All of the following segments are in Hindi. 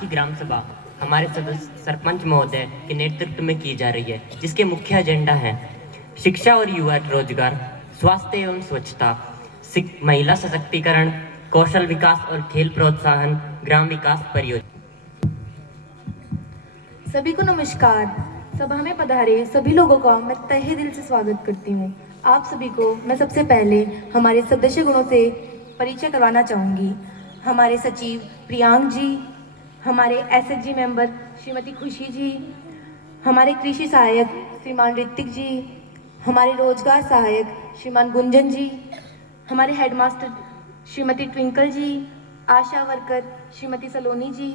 की ग्राम सभा हमारे सदस्य सरपंच महोदय के नेतृत्व में की जा रही है, जिसके मुख्य एजेंडा हैं शिक्षा और युवा रोजगार, स्वास्थ्य एवं स्वच्छता, महिला सशक्तिकरण, कौशल विकास और खेल प्रोत्साहन, ग्राम विकास परियोजना। सभी को नमस्कार। सभा में पधारे सभी लोगों का मैं तहे दिल से स्वागत करती हूँ। आप सभी को मैं सबसे पहले हमारे सदस्य गुणों से परिचय करवाना चाहूँगी। हमारे सचिव प्रियांक जी, हमारे एसएचजी मेंबर श्रीमती खुशी जी, हमारे कृषि सहायक श्रीमान ऋतिक जी, हमारे रोजगार सहायक श्रीमान गुंजन जी, हमारे हेडमास्टर श्रीमती ट्विंकल जी, आशा वर्कर श्रीमती सलोनी जी,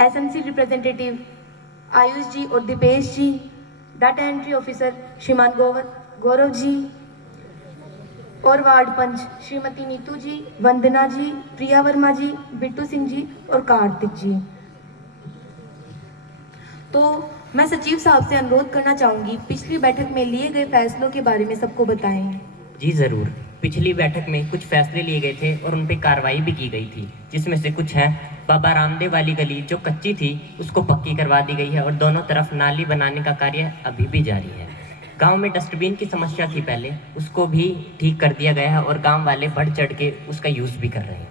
एसएमसी रिप्रेजेंटेटिव आयुष जी और दीपेश जी, डाटा एंट्री ऑफिसर श्रीमान गौरव जी और वार्ड पंच श्रीमती नीतू जी, वंदना जी, प्रिया वर्मा जी, बिट्टू सिंह जी और कार्तिक जी। तो मैं सचिव साहब से अनुरोध करना चाहूंगी, पिछली बैठक में लिए गए फैसलों के बारे में सबको बताएं। जी जरूर। पिछली बैठक में कुछ फैसले लिए गए थे और उन पर कार्रवाई भी की गई थी, जिसमें से कुछ हैं बाबा रामदेव वाली गली जो कच्ची थी उसको पक्की करवा दी गई है और दोनों तरफ नाली बनाने का कार्य अभी भी जारी है। गांव में डस्टबिन की समस्या थी पहले, उसको भी ठीक कर दिया गया है और गांव वाले बढ़ चढ़ के उसका यूज़ भी कर रहे हैं।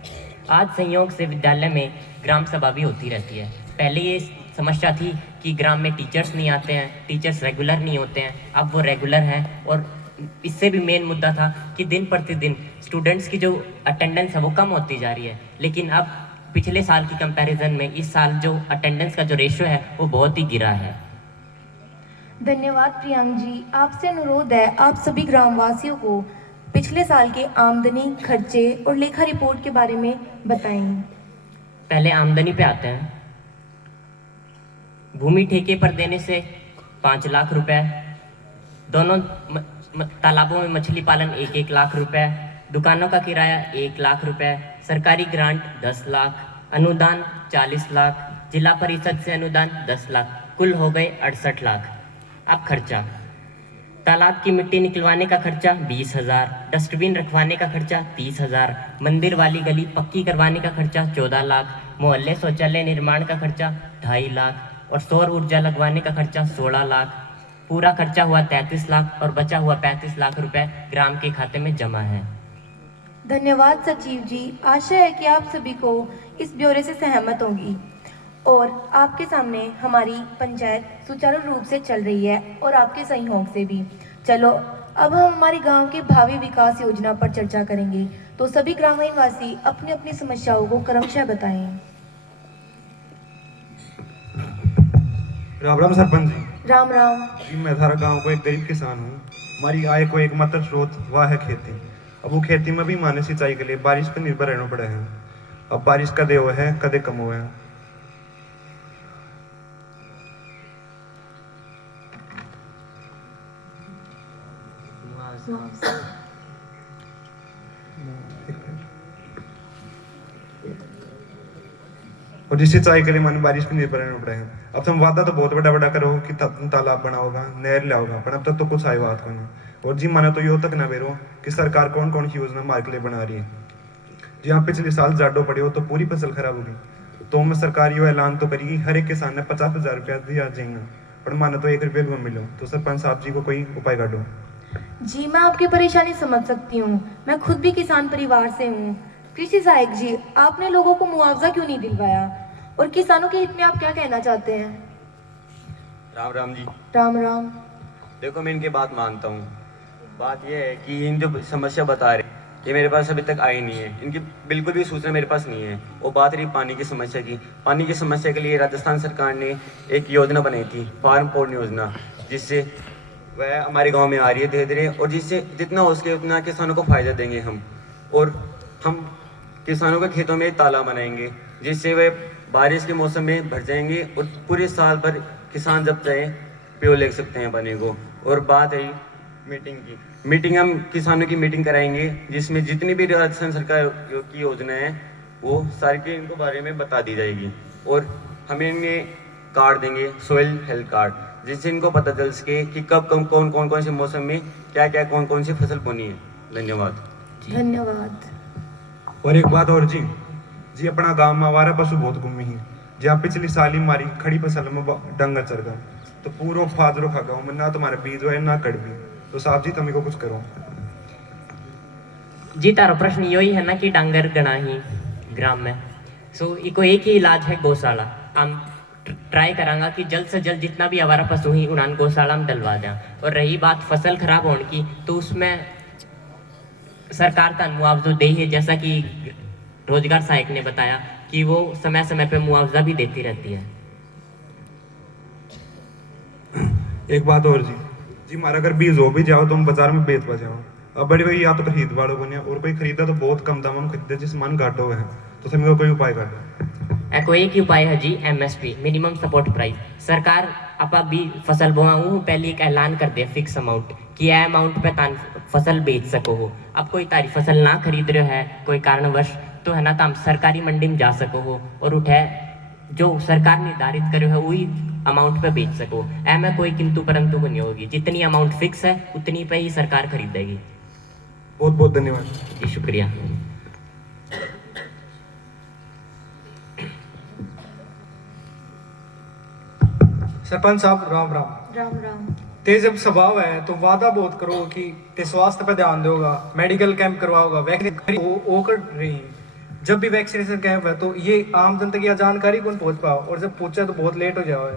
आज संयोग से विद्यालय में ग्राम सभा भी होती रहती है। पहले ये समस्या थी कि ग्राम में टीचर्स नहीं आते हैं, टीचर्स रेगुलर नहीं होते हैं, अब वो रेगुलर हैं। और इससे भी मेन मुद्दा था कि दिन प्रतिदिन स्टूडेंट्स की जो अटेंडेंस है वो कम होती जा रही है, लेकिन अब पिछले साल की कंपैरिजन में इस साल जो अटेंडेंस का जो रेशियो है वो बहुत ही गिरा है। धन्यवाद प्रियांक जी। आपसे अनुरोध है, आप सभी ग्रामवासियों को पिछले साल के आमदनी, खर्चे और लेखा रिपोर्ट के बारे में बताएं। पहले आमदनी पे आते हैं। भूमि ठेके पर देने से 5 लाख रुपए, दोनों तालाबों में मछली पालन 1-1 लाख रुपए, दुकानों का किराया 1 लाख रुपए, सरकारी ग्रांट 10 लाख, अनुदान 40 लाख, जिला परिषद से अनुदान 10 लाख, कुल हो गए 68 लाख। अब खर्चा, तालाब की मिट्टी निकलवाने का खर्चा 20,000, डस्टबिन रखवाने का खर्चा 30,000, मंदिर वाली गली पक्की करवाने का खर्चा 14 लाख, मोहल्ले शौचालय निर्माण का खर्चा 2.5 लाख और सौर ऊर्जा लगवाने का खर्चा 16 लाख। पूरा खर्चा हुआ 33 लाख और बचा हुआ 35 लाख रुपए ग्राम के खाते में जमा है। धन्यवाद सचिव जी। आशा है कि आप सभी को इस ब्यौरे से सहमत होंगी और आपके सामने हमारी पंचायत सुचारू रूप से चल रही है और आपके सहयोग से भी। चलो अब हम हमारे गांव के भावी विकास योजना पर चर्चा करेंगे। तो सभी ग्रामीण वासी अपनी अपनी समस्याओं को क्रमशः बताएं। राम राम सरपंच जी। राम राम जी, मैं थारा गांव को एक गरीब किसान हूँ। हमारी आय को एकमात्र स्रोत वह है खेती। अब वो खेती में भी माने सिंचाई के लिए बारिश पर निर्भर रहना पड़े हैं। अब बारिश कदे हुए है कदे कम हुए हैं। और जिस सिंचाई के लिए माने बारिश पर निर्भर रहना पड़े हैं। अब तुम वादा तो बहुत बड़ा बड़ा करो कि तालाब बनाओगा, नहर लाओगा, पर अब तक तो कुछ आई बात को नहीं। और जी माने तो यो तक ना बेरो कि सरकार कौन कौन सी योजना हमारे के लिए बना रही है। जी हाँ, पिछले साल जाडो पड़ी हो तो पूरी फसल खराब होगी। तो मैं सरकार यो ऐलान तो करेगी हर एक किसान ने 50,000 रुपया दिया जाएगा, पर माने तो 1 रुपया भी मिलो। तो सरपंच साहब जी को कोई उपाय काटो। जी, मैं आपकी परेशानी समझ सकती हूँ। मैं खुद भी किसान परिवार से हूँ। कृषि सहायक जी, आपने लोगों को मुआवजा क्यों नहीं दिलवाया और किसानों के हित में आप क्या कहना चाहते हैं? राम राम जी। राम राम। देखो, मैं इनकी बात मानता हूँ। बात यह है कि इन जो समस्या बता रहे ये मेरे पास अभी तक आई नहीं है, इनकी बिल्कुल भी सूचना मेरे पास नहीं है। वो बात रही पानी की समस्या की। पानी की समस्या के लिए राजस्थान सरकार ने एक योजना बनाई थी, फार्म पोर्ट योजना, जिससे वह हमारे गांव में आ रही है धीरे धीरे, और जिससे जितना हो सके उतना किसानों को फ़ायदा देंगे हम। और हम किसानों के खेतों में तालाब बनाएंगे जिससे वे बारिश के मौसम में भर जाएंगे और पूरे साल भर किसान जब चाहे प्यो ले सकते हैं पानी को। और बात है मीटिंग की, मीटिंग हम किसानों की मीटिंग कराएंगे जिसमें जितनी भी राजस्थान सरकार की योजना है वो सारी के इनको बारे में बता दी जाएगी। और हमें इन्हें कार्ड देंगे, सॉइल हेल्थ कार्ड, जिससे इनको पता चल सके कि कब कब कौन से मौसम में क्या क्या कौन सी फसल बोनी है। धन्यवाद। धन्यवाद। और एक बात और जी, अपना गांव में आवारा पशु बहुत गुम्मी हैं। जहाँ पिछली साल ही मारी खड़ी फसल में डंगर चढ़ गया तो पूरा फाजरो खा गया मैं ना तुम्हारे बीज हुए ना कड़वी तो साहब जी तुम्हें को कुछ करो। जी तारो प्रश्न यो ही है ना कि डांगर गणा ही ग्राम में सो इको एक ही इलाज है गौशाला। हम ट्राई करांगा कि जल्द से जल्द जितना भी आवारा पशु ही उड़ान गौशाला में डलवा दें। और रही बात फसल खराब होने की तो उसमें सरकार का मुआवजा दे है, जैसा कि रोजगार सहायक ने बताया कि वो समय समय पे मुआवजा भी देती रहती है। एक बात और जी हमारा अगर बीज हो भी जाओ तो हम बाजार में बेच पा जाओ। अब बड़ी भाई या तो खरीद वालों बने और कोई खरीदा तो बहुत कम दाम में खरीदे जिस मान घाटो है तो सभी कोई उपाय कर दो। एको एक ही उपाय है जी MSP मिनिमम सपोर्ट प्राइस। सरकार आपा भी फसल बोआऊँ पहले एक ऐलान कर दे फिक्स अमाउंट कि यह अमाउंट पे तान फसल बेच सको हो। अब कोई तारी फसल ना खरीद रहे है कोई कारणवश तो है ना तो हम सरकारी मंडी में जा सको हो और उठे जो सरकार निर्धारित करे है वही अमाउंट पे बेच सको। में कोई किंतु परंतु को नहीं होगी, जितनी अमाउंट फिक्स है उतनी पे ही सरकार खरीदेगी। बहुत बहुत धन्यवाद जी शुक्रिया। सरपंच साहब राम राम। राम राम। ते जब स्वभाव है तो वादा बहुत करो कि ते स्वास्थ्य पे ध्यान दोगा, मेडिकल कैंप करवाओगा, वैक्सीन वो कर रही। जब भी वैक्सीनेशन कैंप है तो ये आम जनता की जानकारी कौन पहुंच पाओ और जब पहुंचा तो बहुत लेट हो जाओ।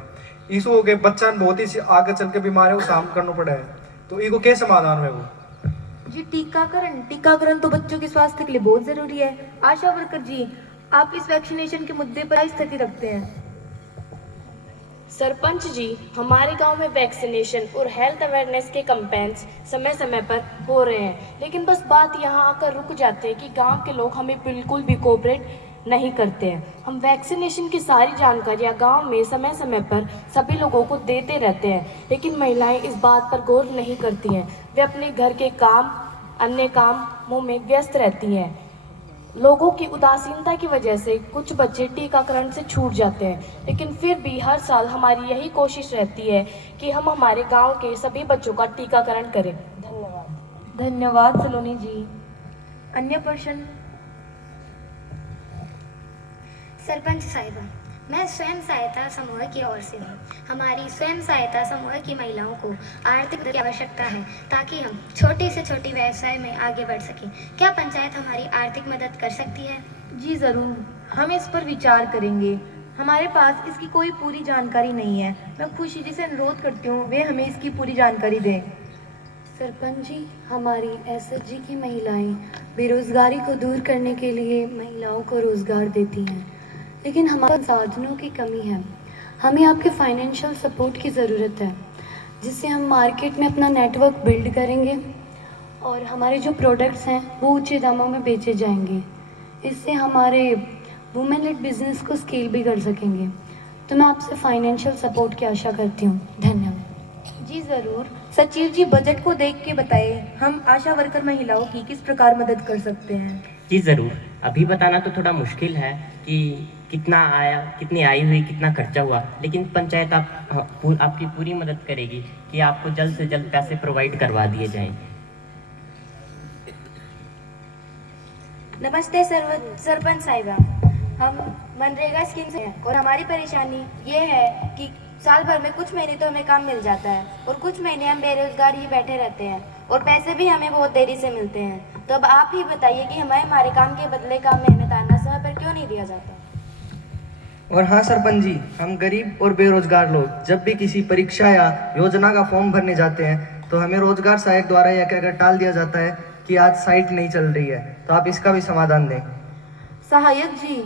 इस हो गए बच्चा बहुत ही आगे चल के बीमार है वो सामना करना पड़ा है तो इनको क्या समाधान है वो? जी टीकाकरण तो बच्चों के स्वास्थ्य के लिए बहुत जरूरी है। आशा वर्कर जी, आप इस वैक्सीनेशन के मुद्दे पर क्या स्थिति रखते हैं? सरपंच जी, हमारे गांव में वैक्सीनेशन और हेल्थ अवेयरनेस के कैंपेन्स समय समय पर हो रहे हैं, लेकिन बस बात यहाँ आकर रुक जाते हैं कि गांव के लोग हमें बिल्कुल भी कोऑपरेट नहीं करते हैं। हम वैक्सीनेशन की सारी जानकारियाँ गांव में समय समय पर सभी लोगों को देते रहते हैं, लेकिन महिलाएं इस बात पर गौर नहीं करती हैं। वे अपने घर के काम, अन्य कामों में व्यस्त रहती हैं। लोगों की उदासीनता की वजह से कुछ बच्चे टीकाकरण से छूट जाते हैं, लेकिन फिर भी हर साल हमारी यही कोशिश रहती है कि हम हमारे गांव के सभी बच्चों का टीकाकरण करें। धन्यवाद। धन्यवाद सलोनी जी। अन्य प्रश्न? सरपंच साहिबा, मैं स्वयं सहायता समूह की ओर से हूँ। हमारी स्वयं सहायता समूह की महिलाओं को आर्थिक मदद की आवश्यकता है ताकि हम छोटे से छोटे व्यवसाय में आगे बढ़ सकें। क्या पंचायत हमारी आर्थिक मदद कर सकती है? जी ज़रूर, हम इस पर विचार करेंगे। हमारे पास इसकी कोई पूरी जानकारी नहीं है। मैं खुशी जी से अनुरोध करती हूँ वे हमें इसकी पूरी जानकारी दें। सरपंच जी, हमारी SHG की महिलाएं बेरोजगारी को दूर करने के लिए महिलाओं को रोजगार देती हैं, लेकिन हमारे साधनों की कमी है। हमें आपके फाइनेंशियल सपोर्ट की ज़रूरत है जिससे हम मार्केट में अपना नेटवर्क बिल्ड करेंगे और हमारे जो प्रोडक्ट्स हैं वो ऊंचे दामों में बेचे जाएंगे। इससे हमारे वुमेन लेड बिजनेस को स्केल भी कर सकेंगे। तो मैं आपसे फाइनेंशियल सपोर्ट की आशा करती हूँ। धन्यवाद। जी ज़रूर। सचिव जी, बजट को देख के बताइए हम आशा वर्कर महिलाओं की किस प्रकार मदद कर सकते हैं? जी ज़रूर। अभी बताना तो थोड़ा मुश्किल है कि कितना आया, कितनी आई हुई, कितना खर्चा हुआ, लेकिन पंचायत आपकी पूरी मदद करेगी कि आपको जल्द से जल्द पैसे प्रोवाइड करवा दिए जाएं। नमस्ते सरपंच साहिबा, हम मनरेगा स्कीम से हैं और हमारी परेशानी ये है कि साल भर में कुछ महीने तो हमें काम मिल जाता है और कुछ महीने हम बेरोजगार ही बैठे रहते हैं और पैसे भी हमें बहुत देरी से मिलते हैं। तो अब आप ही बताइए कि हमारे काम के बदले काम में हमें ताना समय पर क्यों नहीं दिया जाता? और हाँ सरपंच जी, हम गरीब और बेरोजगार लोग जब भी किसी परीक्षा या योजना का फॉर्म भरने जाते हैं तो हमें रोजगार सहायक द्वारा यह कहकर टाल दिया जाता है कि आज साइट नहीं चल रही है। तो आप इसका भी समाधान दें। सहायक जी,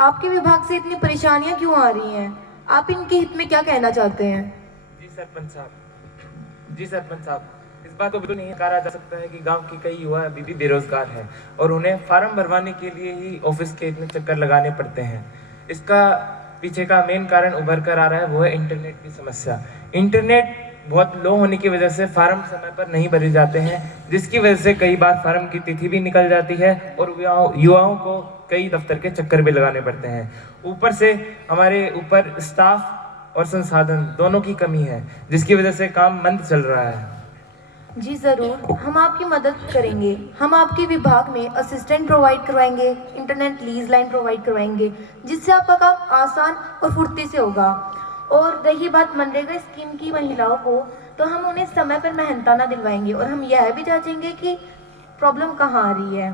आपके विभाग से इतनी परेशानियां क्यों आ रही हैं? आप इनके हित में क्या कहना चाहते हैं? जी सरपंच साहब, इस बात को बिल्कुल नहीं कहा जा सकता है कि गांव के कई युवा अभी भी बेरोजगार हैं और उन्हें फार्म भरवाने के लिए ही ऑफिस के इतने चक्कर लगाने पड़ते हैं। इसका पीछे का मेन कारण उभर कर आ रहा है, वो है इंटरनेट की समस्या। इंटरनेट बहुत लो होने की वजह से फार्म समय पर नहीं भरे जाते हैं, जिसकी वजह से कई बार फार्म की तिथि भी निकल जाती है और युवाओं को कई दफ्तर के चक्कर भी लगाने पड़ते हैं। ऊपर से हमारे ऊपर स्टाफ और संसाधन दोनों की कमी है, जिसकी वजह से काम मंद चल रहा है। जी ज़रूर, हम आपकी मदद करेंगे। हम आपके विभाग में असिस्टेंट प्रोवाइड करवाएंगे, इंटरनेट लीज लाइन प्रोवाइड करवाएंगे, जिससे आपका काम आसान और फुर्ती से होगा। और रही बात मनरेगा स्कीम की महिलाओं को, तो हम उन्हें समय पर मेहनताना दिलवाएंगे और हम यह भी जांचेंगे कि प्रॉब्लम कहाँ आ रही है।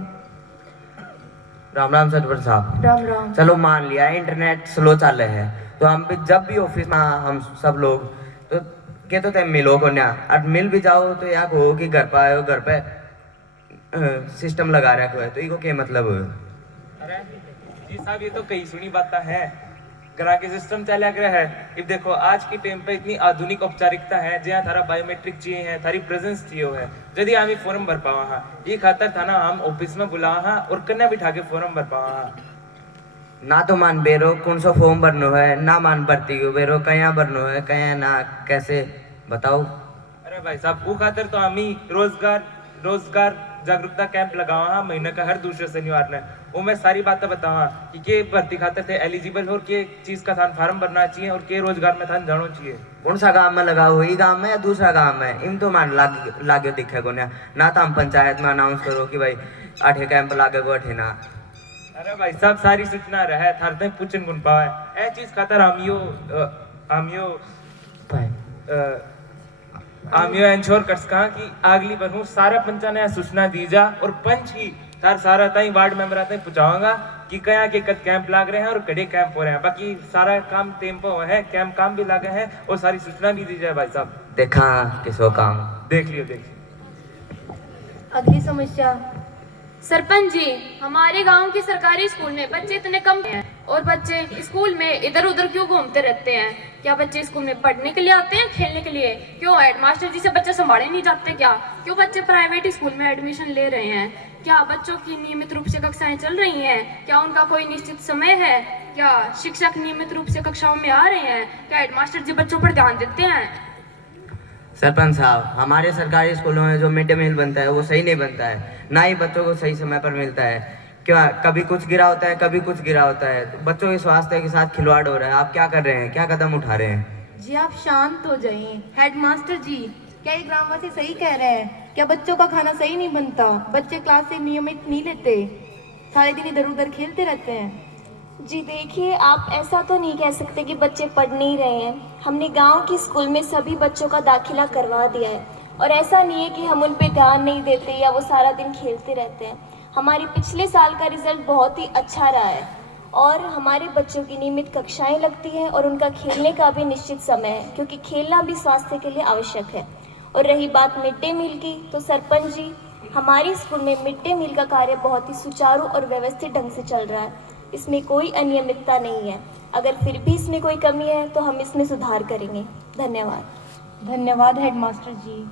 राम राम सरपंच साहब। राम राम। चलो मान लिया इंटरनेट स्लो चल रहे हैं, तो हम भी जब भी ऑफिस में हम सब लोग तो कहते थे मिलो को ना, अब मिल भी जाओ तो या कहो कि घर पर आयो, घर पे सिस्टम लगा रखा है, तो इको क्या मतलब है? अरे जी साहब, ये तो कई सुनी बात है। ग्राहक के सिस्टम चला गया है। अब देखो आज की टाइम पे इतनी आधुनिक औपचारिकता है, जहाँ थारा बायोमेट्रिक चाहिए है, थारी प्रेजेंस चाहिए है, यदि हम फॉर्म भर पावा हाँ, ये खातर था ना हम ऑफिस में बुलावा हाँ और कन्या बिठा के फॉर्म भर पावा हाँ। ना तो मान बेरो कौन सा फॉर्म भरनो है, ना मान भर्ती हो बेरो कया भरनो है, कया ना कैसे बताओ? अरे भाई साहब, वो खातर तो हम ही रोजगार जागरूकता कैंप लगावा हाँ महीने का हर दूसरे शनिवार में। वो मैं सारी बातें बतावा कि के भर्ती खातर थे एलिजिबल हो, के चीज का थान फार्म भरना चाहिए और के रोजगार में थान जाना चाहिए। कौन सा गांव में लगा हो, ये गांव में या दूसरा गांव में? इन तो मान लागे दिखे को ना तो हम पंचायत में अनाउंस करो कि भाई 8 कैंप लागे को 8 ना। अरे भाई साहब, सारी सूचना रहे थार तक पूछन गुण पावे ए चीज खातर हम यो इंश्योर कर सका कि अगली बार हूँ सारा पंचा ने सूचना दी जा और पंच ही तार सारा ताई वार्ड मेंबर आते पहुंचाऊंगा कि कया के कद कैंप लाग रहे हैं और कड़े कैंप हो रहे हैं। बाकी सारा काम टेम्पो है, कैंप काम भी लागे हैं और सारी सूचना भी दी जाए। भाई साहब देखा किसो काम देख लियो। अगली समस्या। सरपंच जी, हमारे गांव के सरकारी स्कूल में बच्चे इतने कम हैं और बच्चे स्कूल में इधर उधर क्यों घूमते रहते हैं? क्या बच्चे स्कूल में पढ़ने के लिए आते हैं, खेलने के लिए? क्यों हेडमास्टर जी से बच्चे संभाले नहीं जाते क्या? क्यों बच्चे प्राइवेट स्कूल में एडमिशन ले रहे हैं? क्या बच्चों की नियमित रूप से कक्षाएं चल रही हैं? क्या उनका कोई निश्चित समय है? क्या शिक्षक नियमित रूप से कक्षाओं में आ रहे हैं? क्या हेडमास्टर जी बच्चों पर ध्यान देते हैं? सरपंच साहब, हमारे सरकारी स्कूलों में जो मिड डे मील बनता है वो सही नहीं बनता है, ना ही बच्चों को सही समय पर मिलता है। क्या कभी कुछ गिरा होता है, कभी कुछ गिरा होता है, तो बच्चों के स्वास्थ्य के साथ खिलवाड़ हो रहा है। आप क्या कर रहे हैं, क्या कदम उठा रहे हैं? जी आप शांत हो जाइए। हेडमास्टर जी, क्या ये ग्रामवासी सही कह रहे हैं? क्या बच्चों का खाना सही नहीं बनता? बच्चे क्लास से नियमित नहीं लेते, सारे दिन इधर उधर खेलते रहते हैं। जी देखिए, आप ऐसा तो नहीं कह सकते कि बच्चे पढ़ नहीं रहे हैं। हमने गांव की स्कूल में सभी बच्चों का दाखिला करवा दिया है और ऐसा नहीं है कि हम उन पे ध्यान नहीं देते या वो सारा दिन खेलते रहते हैं। हमारी पिछले साल का रिजल्ट बहुत ही अच्छा रहा है और हमारे बच्चों की नियमित कक्षाएं लगती हैं और उनका खेलने का भी निश्चित समय है, क्योंकि खेलना भी स्वास्थ्य के लिए आवश्यक है। और रही बात मिड डे मील की, तो सरपंच जी, हमारे स्कूल में मिड डे मील का कार्य बहुत ही सुचारू और व्यवस्थित ढंग से चल रहा है। इसमें कोई अनियमितता नहीं है। अगर फिर भी इसमें कोई कमी है तो हम इसमें सुधार करेंगे। धन्यवाद। धन्यवाद हेडमास्टर जी।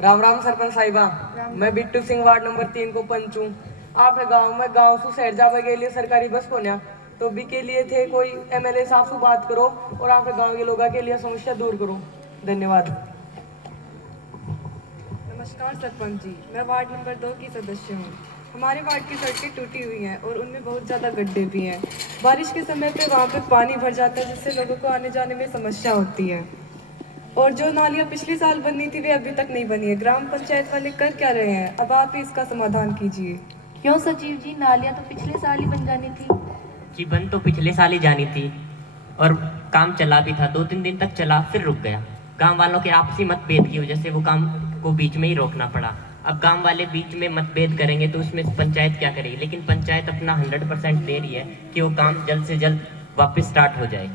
राम राम सरपंच साहिबा, मैं बिट्टू सिंह वार्ड नंबर 3 को पंच हूँ। आप गाँव में गाँव से शहर जाने के लिए सरकारी बस को ना तो भी के लिए थे कोई MLA साहब से बात करो और आप गाँव के लोगों के लिए समस्या दूर करो। धन्यवाद। नमस्कार सरपंच जी, मैं वार्ड नंबर 2 की सदस्य हूँ। हमारे वार्ड की सड़कें टूटी हुई हैं और उनमें बहुत ज़्यादा गड्ढे भी हैं। बारिश के समय पे वहाँ पे पानी भर जाता है, जिससे लोगों को आने जाने में समस्या होती है। और जो नालियाँ पिछले साल बनी थी वे अभी तक नहीं बनी है। ग्राम पंचायत वाले कर क्या रहे हैं? अब आप ही इसका समाधान कीजिए। क्यों सचिव जी, नालियाँ तो पिछले साल ही बन जानी थी। जी बन तो पिछले साल ही जानी थी और काम चला भी था, 2-3 दिन तक चला, फिर रुक गया। गांव वालों के आपसी मतभेद की वजह से वो काम को बीच में ही रोकना पड़ा। अब गांव वाले बीच में मतभेद करेंगे तो उसमें पंचायत क्या करेगी? लेकिन पंचायत अपना 100% दे रही है कि वो काम जल्द से जल्द वापस स्टार्ट हो जाए।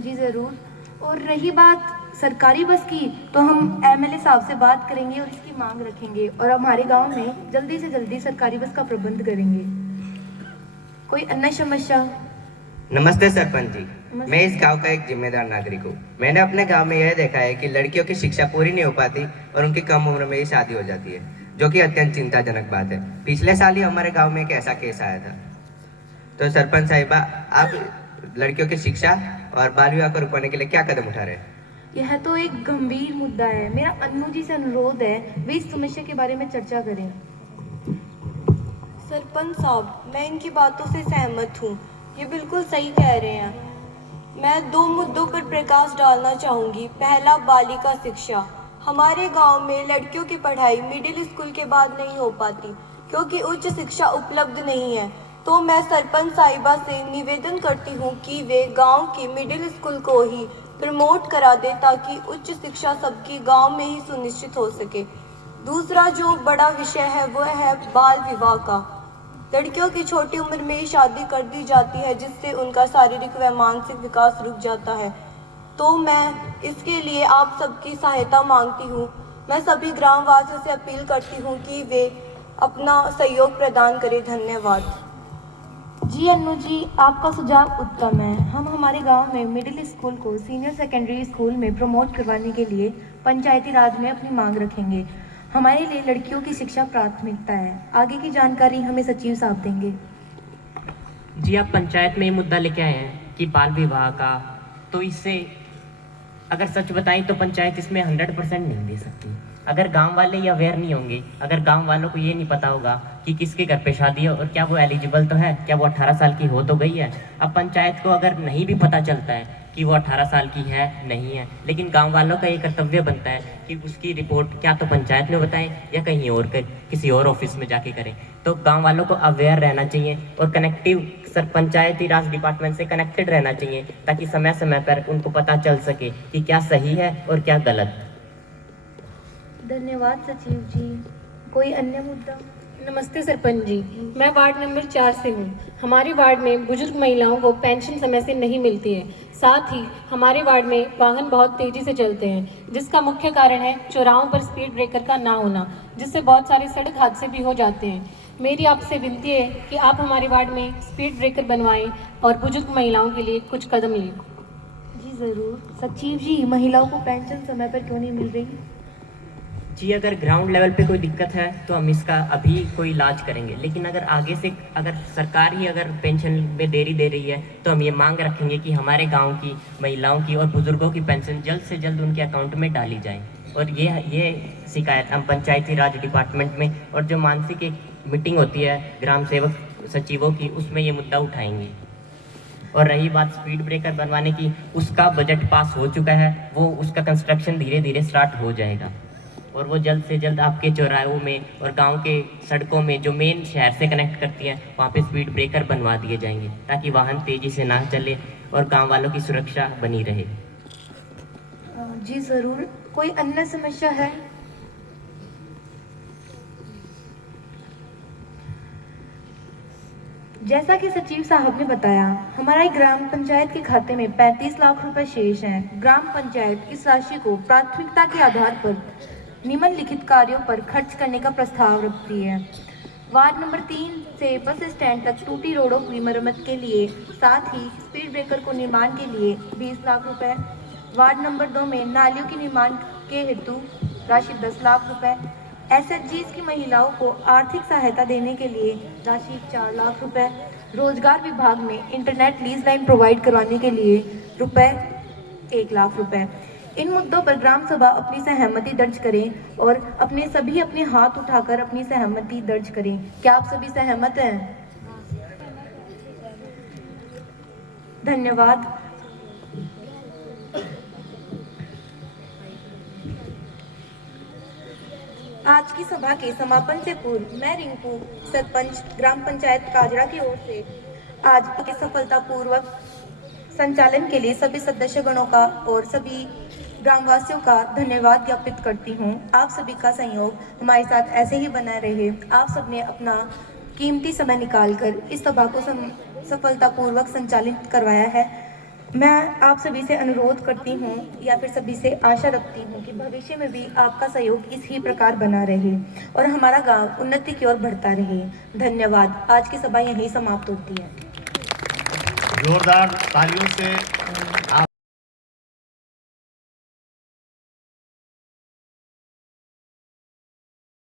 जी ज़रूर। और रही बात सरकारी बस की, तो हम MLA साहब से बात करेंगे और इसकी मांग रखेंगे और हमारे गांव में जल्दी से जल्दी सरकारी बस का प्रबंध करेंगे। कोई अन्य समस्या? नमस्ते सरपंच जी, मैं इस गांव का एक जिम्मेदार नागरिक हूँ। मैंने अपने गांव में यह देखा है कि लड़कियों की शिक्षा पूरी नहीं हो पाती और उनकी कम उम्र में ही शादी हो जाती है, जो कि अत्यंत चिंताजनक बात है। पिछले साल ही हमारे गांव में एक ऐसा केस आया था। तो सरपंच साहिबा, आप लड़कियों की शिक्षा और बाल विवाह को रुकवाने के लिए क्या कदम उठा रहे हैं? यह तो एक गंभीर मुद्दा है। मेरा अन्नू जी से अनुरोध है वे इस समस्या के बारे में चर्चा करें। सरपंच साहब, मैं इनकी बातों से सहमत हूँ। ये बिल्कुल सही कह रहे हैं। मैं 2 मुद्दों पर प्रकाश डालना चाहूँगी। पहला, बालिका शिक्षा। हमारे गांव में लड़कियों की पढ़ाई मिडिल स्कूल के बाद नहीं हो पाती क्योंकि उच्च शिक्षा उपलब्ध नहीं है। तो मैं सरपंच साहिबा से निवेदन करती हूँ कि वे गांव की मिडिल स्कूल को ही प्रमोट करा दे ताकि उच्च शिक्षा सबकी गांव में ही सुनिश्चित हो सके। दूसरा जो बड़ा विषय है वो है बाल विवाह का। लड़कियों की छोटी उम्र में ही शादी कर दी जाती है जिससे उनका शारीरिक व मानसिक विकास रुक जाता है। तो मैं इसके लिए आप सबकी सहायता मांगती हूँ। मैं सभी ग्रामवासियों से अपील करती हूँ कि वे अपना सहयोग प्रदान करें। धन्यवाद। जी अन्नू जी, आपका सुझाव उत्तम है। हम हमारे गांव में मिडिल स्कूल को सीनियर सेकेंडरी स्कूल में प्रमोट करवाने के लिए पंचायती राज में अपनी मांग रखेंगे। हमारे लिए लड़कियों की शिक्षा प्राथमिकता है। आगे की जानकारी हमें सचिव साहब देंगे। जी, आप पंचायत में ये मुद्दा लेके आए हैं कि बाल विवाह का, तो इससे अगर सच बताएं तो पंचायत इसमें 100% नहीं दे सकती। अगर गांव वाले ये अवेयर नहीं होंगे, अगर गांव वालों को ये नहीं पता होगा कि किसके घर पे शादी है और क्या वो एलिजिबल तो है, क्या वो 18 साल की हो तो गई है। अब पंचायत को अगर नहीं भी पता चलता है कि वो 18 साल की है नहीं है, लेकिन गांव वालों का ये कर्तव्य बनता है कि उसकी रिपोर्ट क्या तो पंचायत में बताएं या कहीं और किसी और ऑफिस में जाके करें। तो गांव वालों को अवेयर रहना चाहिए और कनेक्टिव पंचायती राज डिपार्टमेंट से कनेक्टेड रहना चाहिए ताकि समय समय पर उनको पता चल सके कि क्या सही है और क्या गलत। धन्यवाद सचिव जी। कोई अन्य मुद्दा? नमस्ते सरपंच जी, मैं वार्ड नंबर 4 से हूँ। हमारे वार्ड में बुजुर्ग महिलाओं को पेंशन समय से नहीं मिलती है। साथ ही हमारे वार्ड में वाहन बहुत तेजी से चलते हैं जिसका मुख्य कारण है चौराहों पर स्पीड ब्रेकर का ना होना, जिससे बहुत सारे सड़क हादसे भी हो जाते हैं। मेरी आपसे विनती है कि आप हमारे वार्ड में स्पीड ब्रेकर बनवाएं और बुजुर्ग महिलाओं के लिए कुछ कदम लें। जी ज़रूर। सचिव जी, महिलाओं को पेंशन समय पर क्यों नहीं मिल रही? जी, अगर ग्राउंड लेवल पे कोई दिक्कत है तो हम इसका अभी कोई इलाज करेंगे, लेकिन अगर आगे से अगर सरकार ही अगर पेंशन में देरी दे रही है तो हम ये मांग रखेंगे कि हमारे गांव की महिलाओं की और बुजुर्गों की पेंशन जल्द से जल्द उनके अकाउंट में डाली जाए। और ये शिकायत हम पंचायती राज डिपार्टमेंट में और जो मानसिक एक मीटिंग होती है ग्राम सेवक सचिवों की, उसमें ये मुद्दा उठाएंगे। और रही बात स्पीड ब्रेकर बनवाने की, उसका बजट पास हो चुका है, वो उसका कंस्ट्रक्शन धीरे धीरे स्टार्ट हो जाएगा और वो जल्द से जल्द आपके चौराहों में और गांव के सड़कों में जो मेन शहर से कनेक्ट करती हैं वहाँ पे स्पीड ब्रेकर बनवा दिए जाएंगे ताकि वाहन तेज़ी से ना चले और गांव वालों की सुरक्षा बनी रहे। जी ज़रूर। कोई अन्य समस्या है? जैसा कि सचिव साहब ने बताया, हमारी ग्राम पंचायत के खाते में 35 लाख रुपए शेष हैं। ग्राम पंचायत इस राशि को प्राथमिकता के आधार पर निम्नलिखित कार्यों पर खर्च करने का प्रस्ताव रखती है। वार्ड नंबर 3 से बस स्टैंड तक टूटी रोडों की मरम्मत के लिए, साथ ही स्पीड ब्रेकर को निर्माण के लिए 20 लाख रुपए। वार्ड नंबर 2 में नालियों के निर्माण के हेतु राशि 10 लाख रुपए। SHGs की महिलाओं को आर्थिक सहायता देने के लिए राशि 4 लाख रुपए। रोजगार विभाग में इंटरनेट लीज लाइन प्रोवाइड करवाने के लिए रुपए 1 लाख रुपए। इन मुद्दों पर ग्राम सभा अपनी सहमति दर्ज करें और अपने हाथ उठाकर अपनी सहमति दर्ज करें। क्या आप सभी सहमत हैं? धन्यवाद। आज की सभा के समापन से पूर्व मैं रिंकू, सरपंच ग्राम पंचायत काजरा की ओर से आज के सफलतापूर्वक संचालन के लिए सभी सदस्यगणों का और सभी ग्रामवासियों का धन्यवाद ज्ञापित करती हूँ। आप सभी का सहयोग हमारे साथ ऐसे ही बना रहे। आप सबने अपना कीमती समय निकालकर इस सभा को सफलतापूर्वक संचालित करवाया है। मैं आप सभी से अनुरोध करती हूँ या फिर सभी से आशा रखती हूँ कि भविष्य में भी आपका सहयोग इसी प्रकार बना रहे और हमारा गांव उन्नति की ओर बढ़ता रहे। धन्यवाद। आज की सभा यहीं समाप्त होती है। जोरदार तालियों से